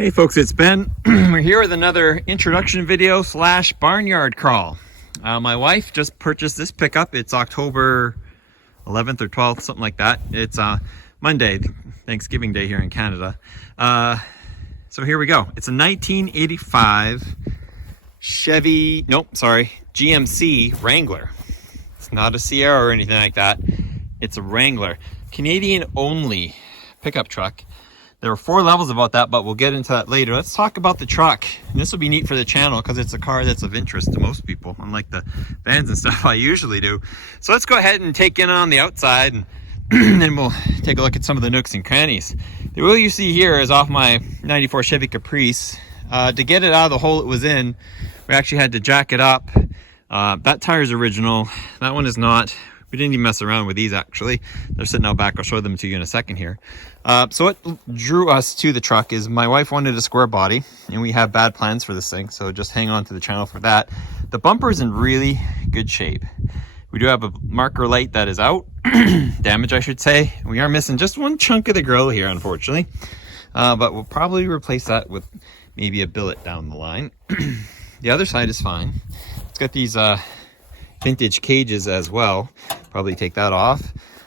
Hey folks, it's Ben. We're here with another introduction video slash barnyard crawl. My wife just purchased this pickup. It's October 11th or 12th, something like that. It's Monday, Thanksgiving Day here in Canada. So here we go. It's a 1985 GMC Wrangler. It's not a Sierra or anything like that. It's a Wrangler. Canadian only pickup truck. There are 4 levels about that, but we'll get into that later. Let's talk about the truck. And this will be neat for the channel because it's a car that's of interest to most people, unlike the vans and stuff I usually do. So let's go ahead and take in on the outside, and then we'll take a look at some of the nooks and crannies. The wheel you see here is off my 94 Chevy Caprice. To get it out of the hole it was in, we actually had to jack it up. That tire is original. That one is not. We didn't even mess around with these, actually. They're sitting out back. I'll show them to you in a second here. So what drew us to the truck is my wife wanted a square body, and we have bad plans for this thing, so just hang on to the channel for that. The bumper is in really good shape. We do have a marker light that is out, damage I should say. We are missing just one chunk of the grill here, unfortunately. But we'll probably replace that with maybe a billet down the line. The other side is fine. It's got these vintage cages as well. Probably take that off.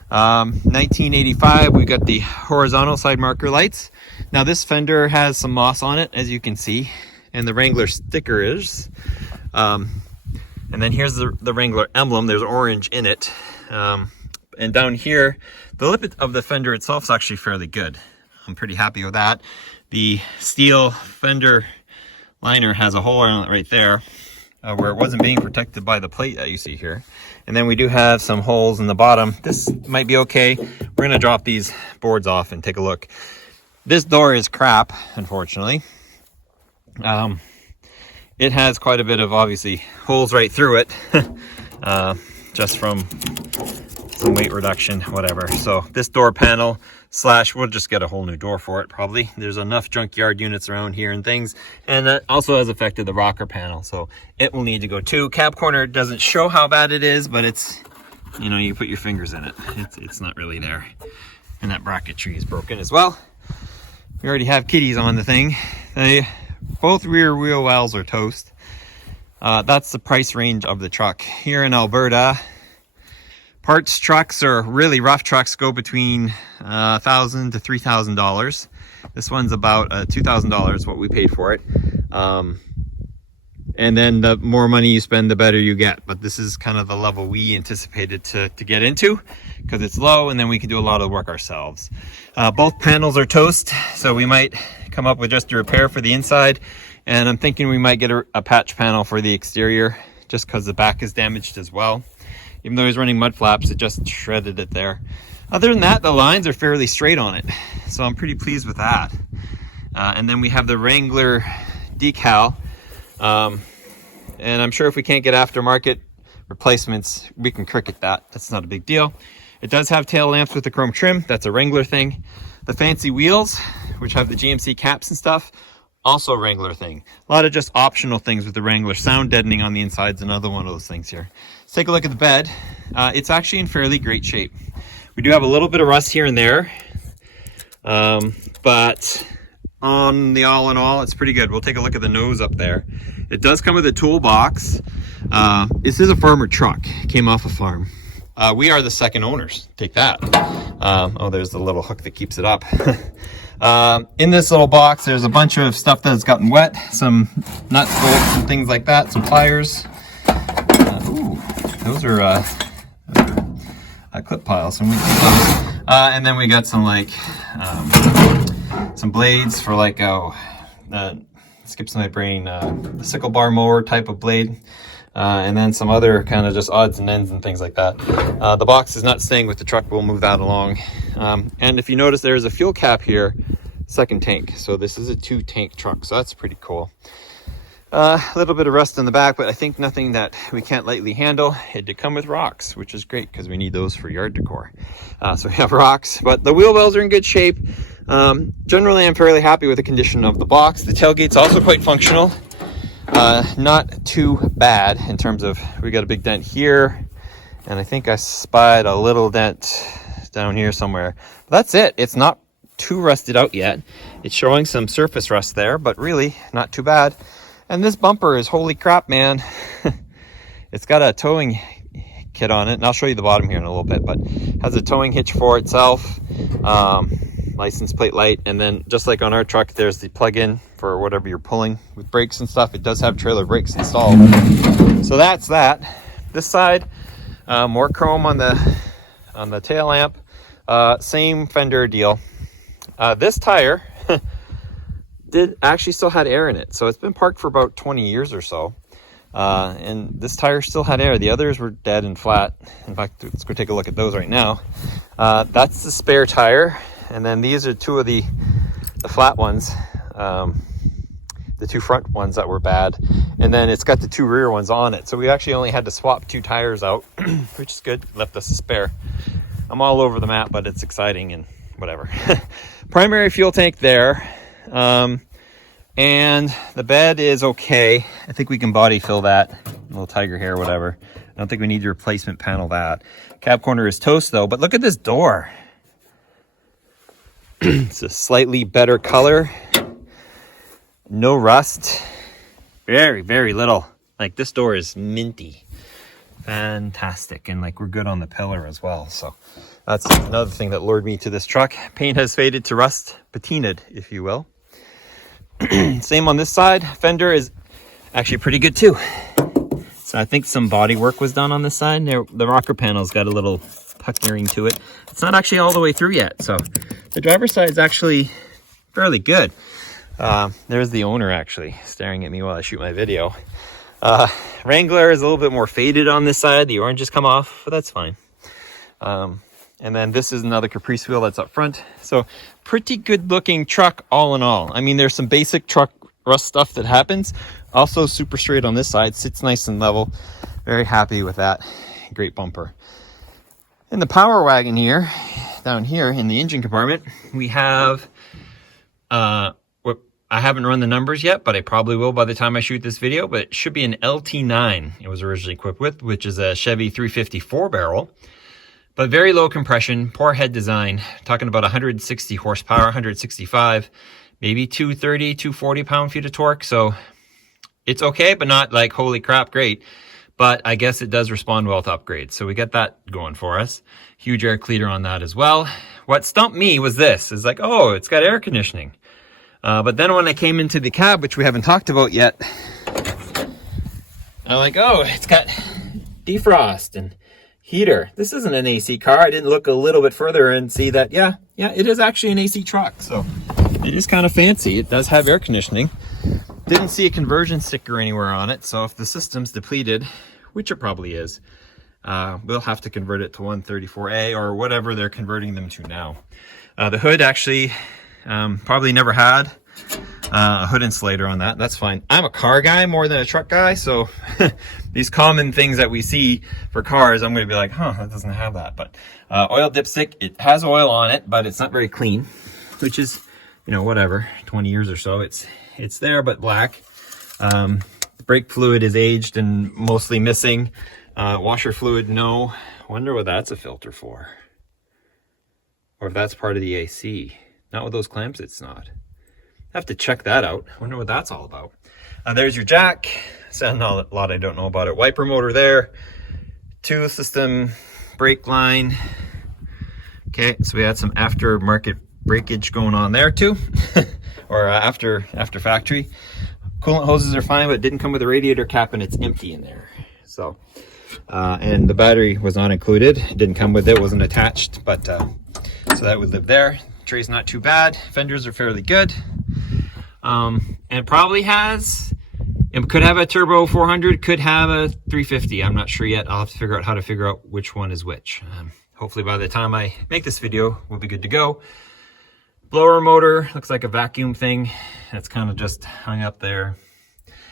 1985, we got the horizontal side marker lights. Now this fender has some moss on it, as you can see, and the Wrangler sticker is. And then here's the Wrangler emblem. There's orange in it. And down here, the lip of the fender itself is actually fairly good. I'm pretty happy with that. The steel fender liner has a hole in it right there, where it wasn't being protected by the plate that you see here. And then we do have some holes in the bottom. This might be okay. We're gonna drop these boards off and take a look. This door is crap, unfortunately. It has quite a bit of, obviously, holes right through it, just from some weight reduction, whatever. So this door panel / we'll just get a whole new door for it probably. There's enough junkyard units around here and things, and that also has affected the rocker panel, so it will need to go too. Cab corner doesn't show how bad it is, but it's, you know, you put your fingers in it, it's not really there. And that bracketry is broken as well. We already have kitties on the thing. Both rear wheel wells are toast. That's the price range of the truck here in Alberta. Parts trucks, or really rough trucks, go between $1,000 to $3,000. This one's about $2,000, what we paid for it. And then the more money you spend, the better you get. But this is kind of the level we anticipated to get into, because it's low, and then we can do a lot of the work ourselves. Both panels are toast, so we might come up with just a repair for the inside. And I'm thinking we might get a patch panel for the exterior, just because the back is damaged as well. Even though he's running mud flaps, it just shredded it there. Other than that, the lines are fairly straight on it, so I'm pretty pleased with that. And then we have the Wrangler decal. And I'm sure if we can't get aftermarket replacements, we can cricket that. That's not a big deal. It does have tail lamps with the chrome trim. That's a Wrangler thing. The fancy wheels, which have the GMC caps and stuff, also Wrangler thing. A lot of just optional things with the Wrangler. Sound deadening on the inside's another one of those things here. Let's take a look at the bed. It's actually in fairly great shape. We do have a little bit of rust here and there, but on the all in all, it's pretty good. We'll take a look at the nose up there. It does come with a toolbox. This is a farmer truck. It came off a farm. We are the second owners. Take that. Oh, there's the little hook that keeps it up. In this little box, there's a bunch of stuff that has gotten wet, some nuts, bolts, and things like that, some pliers. Ooh, those are a clip pile, so we keep those. And then we got some some blades for skips my brain, the sickle bar mower type of blade. And then some other kind of just odds and ends and things like that. The box is not staying with the truck. We'll move that along. And if you notice, there's a fuel cap here, second tank. So this is a 2-tank truck, so that's pretty cool. A little bit of rust in the back, but I think nothing that we can't lightly handle. It did come with rocks, which is great because we need those for yard decor. So we have rocks, but the wheel wells are in good shape. Generally, I'm fairly happy with the condition of the box. The tailgate's also quite functional. Not too bad in terms of, we got a big dent here, and I think I spied a little dent down here somewhere. But that's it. It's not too rusted out yet. It's showing some surface rust there, but really not too bad. And this bumper is, holy crap, man. It's got a towing kit on it, and I'll show you the bottom here in a little bit, but has a towing hitch for itself, license plate light, and then just like on our truck, there's the plug-in for whatever you're pulling with brakes and stuff. It does have trailer brakes installed. So that's that. This side, more chrome on the tail lamp, same fender deal. This tire did actually still had air in it, so it's been parked for about 20 years or so. And this tire still had air. The others were dead and flat. In fact, let's go take a look at those right now. That's the spare tire, and then these are two of the flat ones, the two front ones that were bad, and then it's got the two rear ones on it. So we actually only had to swap 2 tires out, which is good. Left us a spare. I'm all over the map, but it's exciting and whatever. Primary fuel tank there. And the bed is okay. I think we can body fill that. A little tiger hair, whatever. I don't think we need the replacement panel that. Cab corner is toast though, but look at this door. It's a slightly better color. No rust. Very, very little. Like, this door is minty. Fantastic. And like, we're good on the pillar as well. So that's another thing that lured me to this truck. Paint has faded to rust, patinaed, if you will. Same on this side. Fender is actually pretty good too. So I think some body work was done on this side. The rocker panel's got a little puckering to it. It's not actually all the way through yet. So the driver's side is actually fairly good. There's the owner actually staring at me while I shoot my video. Wrangler is a little bit more faded on this side. The orange has come off, but that's fine. And then this is another Caprice wheel that's up front. So pretty good looking truck all in all. I mean, there's some basic truck rust stuff that happens. Also super straight on this side, sits nice and level. Very happy with that. Great bumper. In the power wagon here, down here in the engine compartment, we have, I haven't run the numbers yet, but I probably will by the time I shoot this video, but it should be an LT9 it was originally equipped with, which is a Chevy 350 4-barrel. But very low compression, poor head design. Talking about 160 horsepower, 165, maybe 230, 240 pound-feet of torque. So it's okay, but not like, holy crap, great. But I guess it does respond well to upgrades. So we got that going for us. Huge air cleaner on that as well. What stumped me was this. It's like, oh, it's got air conditioning. But then when I came into the cab, which we haven't talked about yet, I'm like, oh, it's got defrost and heater. This isn't an AC car. I didn't look a little bit further and see that, yeah, it is actually an AC truck. So it is kind of fancy. It does have air conditioning. Didn't see a conversion sticker anywhere on it. So if the system's depleted, which it probably is, we'll have to convert it to 134A or whatever they're converting them to now. The hood actually probably never had a hood insulator on that. That's fine. I'm a car guy more than a truck guy, so these common things that we see for cars, I'm going to be like, huh, that doesn't have that. But oil dipstick, it has oil on it, but it's not very clean, which is, you know, whatever, 20 years or so. It's there, but black. Brake fluid is aged and mostly missing. Washer fluid, no. Wonder what that's a filter for. Or if that's part of the AC. Not with those clamps, it's not. Have to check that out. Wonder what that's all about. There's your jack. So a lot I don't know about it. Wiper motor there. 2 system brake line. Okay, so we had some aftermarket breakage going on there too. Or after factory. Coolant hoses are fine, but it didn't come with a radiator cap and it's empty in there. So, and the battery was not included. It didn't come with it, wasn't attached, but so that would live there. Tray's not too bad. Fenders are fairly good. And it probably has, it could have a turbo 400, could have a 350. I'm not sure yet. I'll have to figure out how to figure out which one is which. Hopefully by the time I make this video, we'll be good to go. Blower motor, looks like a vacuum thing. It's kind of just hung up there.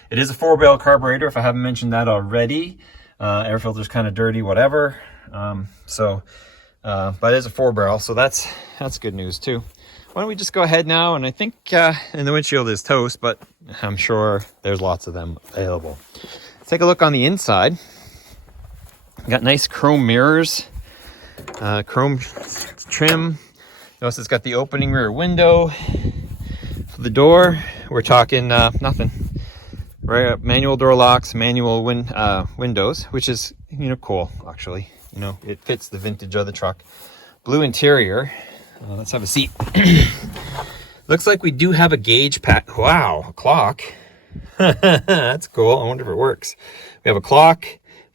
It is a 4-barrel carburetor, if I haven't mentioned that already. Air filter's kind of dirty, whatever. But it is a 4-barrel, so that's good news too. Why don't we just go ahead now, and I think in the windshield is toast, but I'm sure there's lots of them available. Let's take a look on the inside. Got nice chrome mirrors, chrome trim. Notice it's got the opening rear window. For the door, we're talking nothing. Right, manual door locks, manual windows, which is, you know, cool actually. You know, it fits the vintage of the truck. Blue interior. Let's have a seat. Looks like we do have a gauge pack. Wow, a clock. That's cool. I wonder if it works. We have a clock,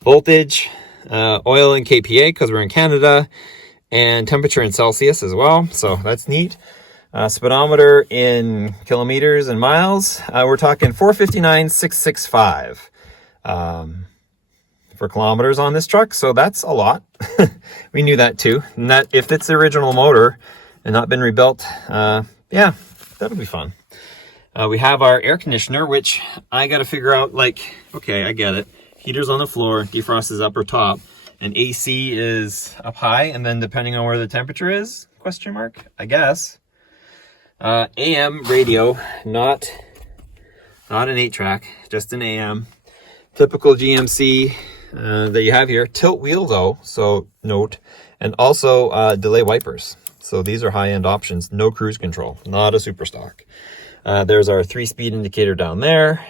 voltage, oil in kPa because we're in Canada, and temperature in Celsius as well. So that's neat. Speedometer in kilometers and miles. We're talking 459,665 for kilometers on this truck. So that's a lot. We knew that too. And that if it's the original motor and not been rebuilt, yeah, that'll be fun. We have our air conditioner, which I got to figure out, like, okay, I get it. Heater's on the floor, defrost is up or top, and AC is up high, and then depending on where the temperature is, question mark, I guess. AM radio, not an 8-track, just an AM. Typical GMC that you have here. Tilt wheel though, so note, and also delay wipers. So these are high-end options. No cruise control, not a super stock. There's our 3-speed indicator down there.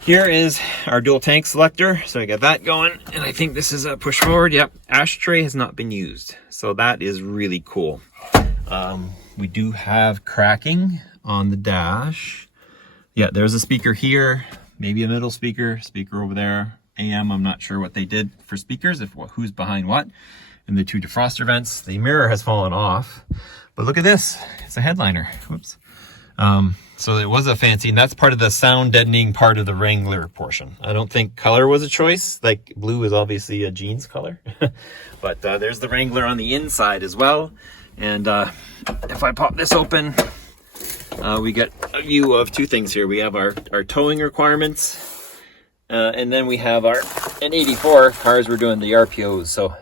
Here is our dual tank selector. So I got that going, and I think this is a push forward. Yep, ashtray has not been used. So that is really cool. We do have cracking on the dash. Yeah, there's a speaker here, maybe a middle speaker over there. AM, I'm not sure what they did for speakers, who's behind what. And the 2 defroster vents. The mirror has fallen off. But look at this, it's a headliner, whoops. So it was a fancy, and that's part of the sound deadening part of the Wrangler portion. I don't think color was a choice, like blue is obviously a jeans color. But there's the Wrangler on the inside as well. And if I pop this open, we get a view of 2 things here. We have our towing requirements, and then we have in 84 cars, we're doing the RPOs. So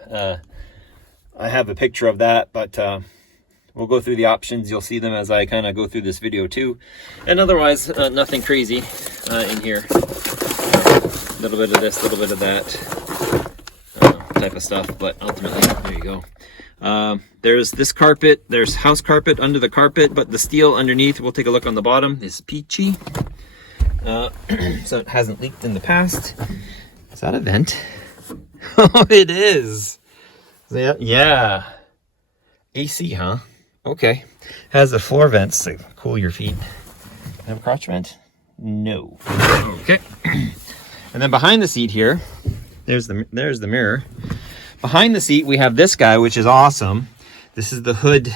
I have a picture of that, but we'll go through the options. You'll see them as I kind of go through this video too. And otherwise, nothing crazy in here. A little bit of this, a little bit of that type of stuff, but ultimately, there you go. There's this carpet, there's house carpet under the carpet, but the steel underneath, we'll take a look on the bottom, is peachy. So it hasn't leaked in the past. Is that a vent? Oh, it is. Yeah. AC, huh? Okay. Has the floor vents to cool your feet. Have a crotch vent? No. Okay. And then behind the seat here, there's the mirror. Behind the seat, we have this guy, which is awesome. This is the hood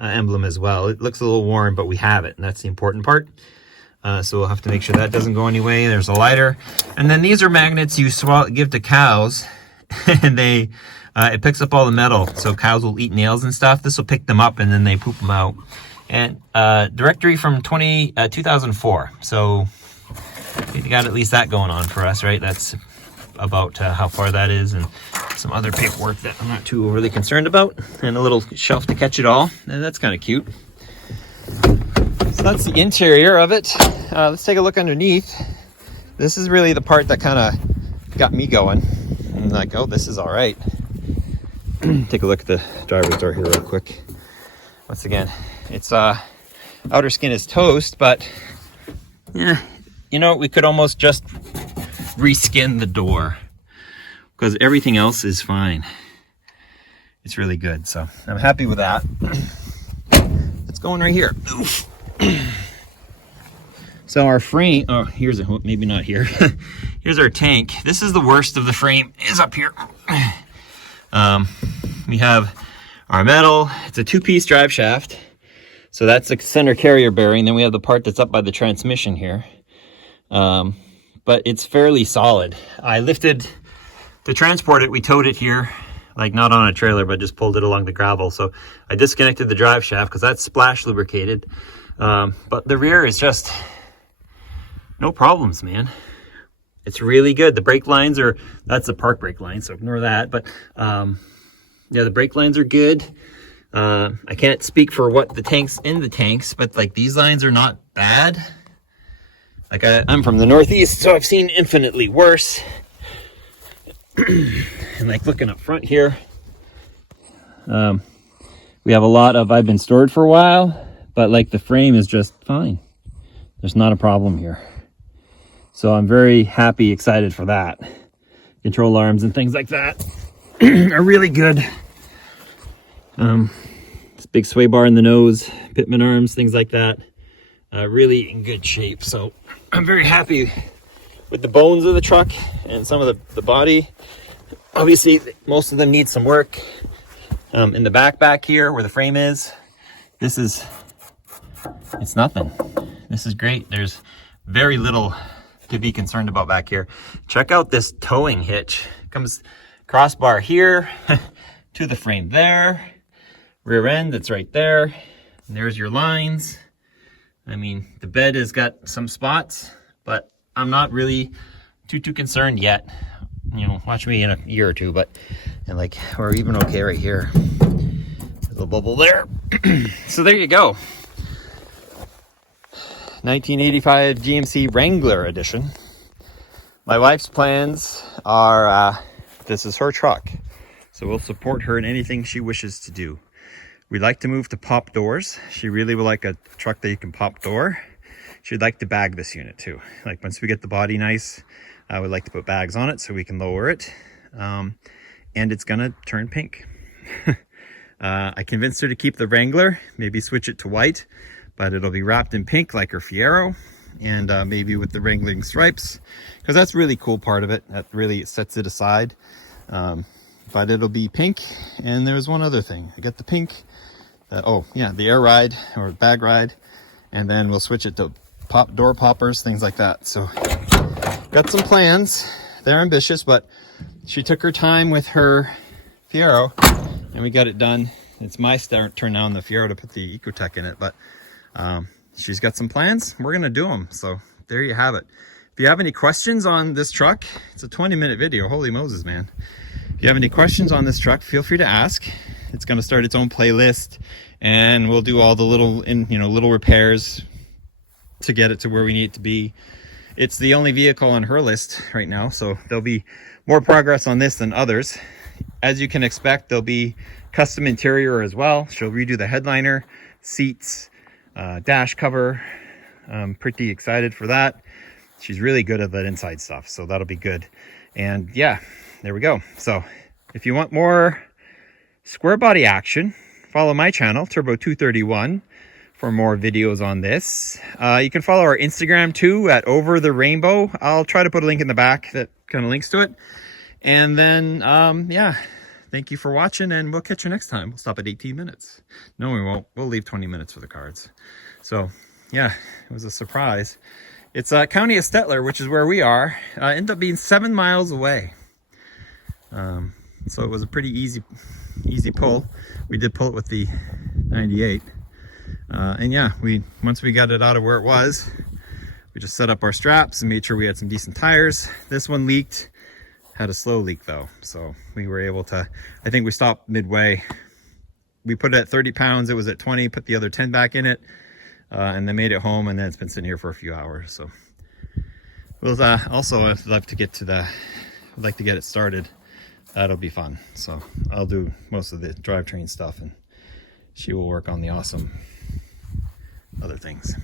emblem as well. It looks a little worn, but we have it, and that's the important part. So we'll have to make sure that doesn't go anyway. There's a lighter. And then these are magnets you give to cows, and it picks up all the metal. So cows will eat nails and stuff. This will pick them up, and then they poop them out. And directory from 2004. So you got at least that going on for us, right? That's about how far that is, and some other paperwork that I'm not too overly concerned about, and a little shelf to catch it all, and that's kind of cute. So that's the interior of it. Let's take a look underneath. This is really the part that kind of got me going. I'm like, oh, this is all right. Take a look at the driver's door here real quick. Once again, it's outer skin is toast, but yeah, you know, we could almost just reskin the door because everything else is fine. It's really good, so I'm happy with that. Let's go in right here. So our frame, oh, here's a, maybe not here. Here's our tank. This is the worst of the frame, is up here. We have our metal. It's a 2-piece drive shaft. So that's the center carrier bearing. Then we have the part that's up by the transmission here. But it's fairly solid. I lifted to transport it. We towed it here, like not on a trailer, but just pulled it along the gravel. So I disconnected the drive shaft because that's splash lubricated. But the rear is just no problems, man. It's really good. The brake lines are, that's the park brake line, so ignore that. But yeah, the brake lines are good. I can't speak for what the tanks in the tanks, but like these lines are not bad. Like I'm from the Northeast, so I've seen infinitely worse. And like looking up front here, We have a lot of, I've been stored for a while, but like the frame is just fine. There's not a problem here. So I'm very happy, excited for that. Control arms and things like that are really good. This big sway bar in the nose, Pitman arms, things like that, really in good shape. So I'm very happy with the bones of the truck and some of the body. Obviously, most of them need some work. In the back here where the frame is, it's nothing. This is great. There's very little to be concerned about back here. Check out this towing hitch. Comes crossbar here to the frame there. Rear end, it's right there. And there's your lines. I mean, the bed has got some spots, but I'm not really too concerned yet. You know, watch me in a year or two, and like, we're even okay right here. There's a little bubble there. So there you go. 1985 GMC Wrangler edition. My wife's plans are, this is her truck. So we'll support her in anything she wishes to do. We'd like to move to pop doors. She really would like a truck that you can pop door. She'd like to bag this unit too. Like once we get the body nice, I would like to put bags on it so we can lower it. And it's gonna turn pink. I convinced her to keep the Wrangler, maybe switch it to white, but it'll be wrapped in pink like her Fiero, and maybe with the wrangling stripes, because that's really cool part of it. That really sets it aside. But it'll be pink. And there's one other thing. I got the pink, the air ride or bag ride, and then we'll switch it to door poppers, things like that. So got some plans. They're ambitious, but she took her time with her Fiero and we got it done. It's my turn now on the Fiero to put the Ecotech in it, but she's got some plans. We're gonna do them. So there you have it. If you have any questions on this truck, it's a 20-minute video. Holy Moses, man. If you have any questions on this truck, feel free to ask. It's gonna start its own playlist, and we'll do all the little repairs to get it to where we need it to be. It's the only vehicle on her list right now, so there'll be more progress on this than others. As you can expect, there'll be custom interior as well. She'll redo the headliner, seats, dash cover. I'm pretty excited for that. She's really good at that inside stuff, so that'll be good. And yeah, there we go. So if you want more square body action, follow my channel, Turbo231, for more videos on this. You can follow our Instagram too at Over the Rainbow. I'll try to put a link in the back that kind of links to it. And then, yeah, thank you for watching, and we'll catch you next time. We'll stop at 18 minutes. No, we won't. We'll leave 20 minutes for the cards. So yeah, it was a surprise. It's County of Stettler, which is where we are. Ended up being 7 miles away. So it was a pretty easy pull. We did pull it with the 98. And yeah, once we got it out of where it was, we just set up our straps and made sure we had some decent tires. This one leaked, had a slow leak though. So we were able to, I think we stopped midway. We put it at 30 pounds, it was at 20, put the other 10 back in it, and then made it home, and then it's been sitting here for a few hours. So we'll also, I'd like to get it started. That'll be fun. So I'll do most of the drivetrain stuff, and she will work on the awesome other things.